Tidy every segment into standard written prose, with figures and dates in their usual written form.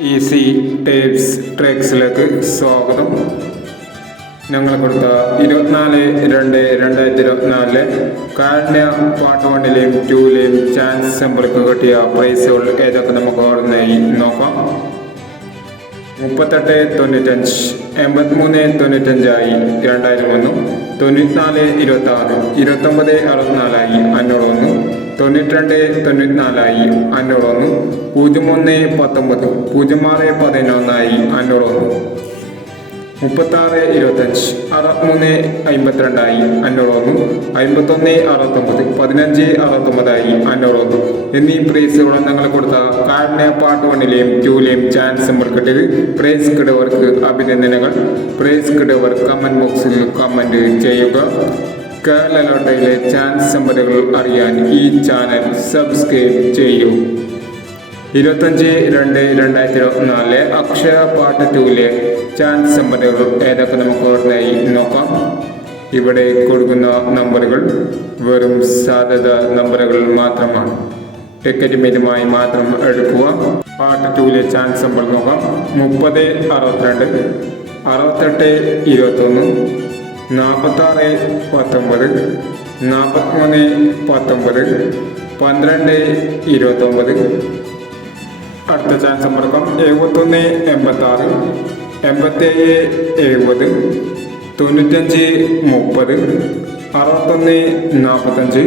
Easy tapes ട്രിക്സിലേക്ക് സ്വാഗതം. ഞങ്ങൾ കൊടുത്ത 24/2/2024 കാരുണ്യ പാർട്ട് 1-ലെയും 2-ലെയും ചാൻസ് സിംബിൾക്ക് കിട്ടിയ പ്രൈസുകൾ ഏതൊക്കെ നമുക്ക് ഓർമ്മയായി നോക്കാം. 38.95, 83.95 2001, 94.26, 29.64 501, 92.94 501, 01.19, 06.11 501, 36.25, 63.52 501, 51.69, 15.69 501 എന്നീ പ്രൈസുകൾ ഞങ്ങൾ കൊടുത്ത കാരുണ്യ പാർട്ട് 1-ലെയും 2-ലെയും ചാൻസ് സിംബിൾ കിട്ടിയത്. പ്രൈസ് കിട്ടിയവർക്ക് അഭിനന്ദനങ്ങൾ. പ്രൈസ് കിട്ടിയവർ കമന്റ് ബോക്സിൽ കമന്റ് ചെയ്യുക. കേരള ലോട്ടറിയിലെ ചാൻസ് സിംബലുകൾ അറിയാൻ ഈ ചാനൽ സബ്സ്ക്രൈബ് ചെയ്യൂ. 25/2/2024 അക്ഷയ പാർട്ട് 2-ലെ ചാൻസ് സിംബലുകൾ ഏതൊക്കെ നമുക്ക് ഓർമ്മയായി നോക്കാം. ഇവിടെ കൊടുക്കുന്ന നമ്പറുകൾ വെറും സാധ്യത നമ്പറുകൾ മാത്രമാണ്. ടിക്കറ്റ് മിതമായി മാത്രം എടുക്കുക. പാർട്ട് 2-ലെ ചാൻസ് സിംബൽ നോക്കാം. 30.62, 68.21, 46.19, 43.19, 12.29. അടുത്ത ചാൻസ് സമ്പർക്കം 71.86, 87.70, 95.30, 61.45,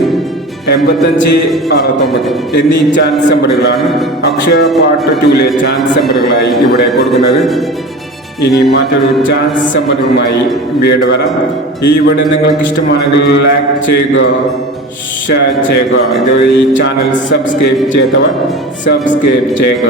85.69 എന്നീ ചാൻസ് നമ്പറുകളാണ് അക്ഷയ പാർട്ട് 2-ലെ ചാൻസ് നമ്പറുകളായി ഇവിടെ കൊടുക്കുന്നത്. ഇനി മറ്റൊരു ചാൻസ് നമ്പറുമായി വീണ്ടും വരാം. ഈ വീഡിയോ നിങ്ങൾക്ക് ഇഷ്ടമാണെങ്കിൽ ലൈക്ക് ചെയ്യുക, ഷെയർ ചെയ്യുക. ഇത് ഈ ചാനൽ സബ്സ്ക്രൈബ് ചെയ്യാത്തവർ സബ്സ്ക്രൈബ് ചെയ്യുക.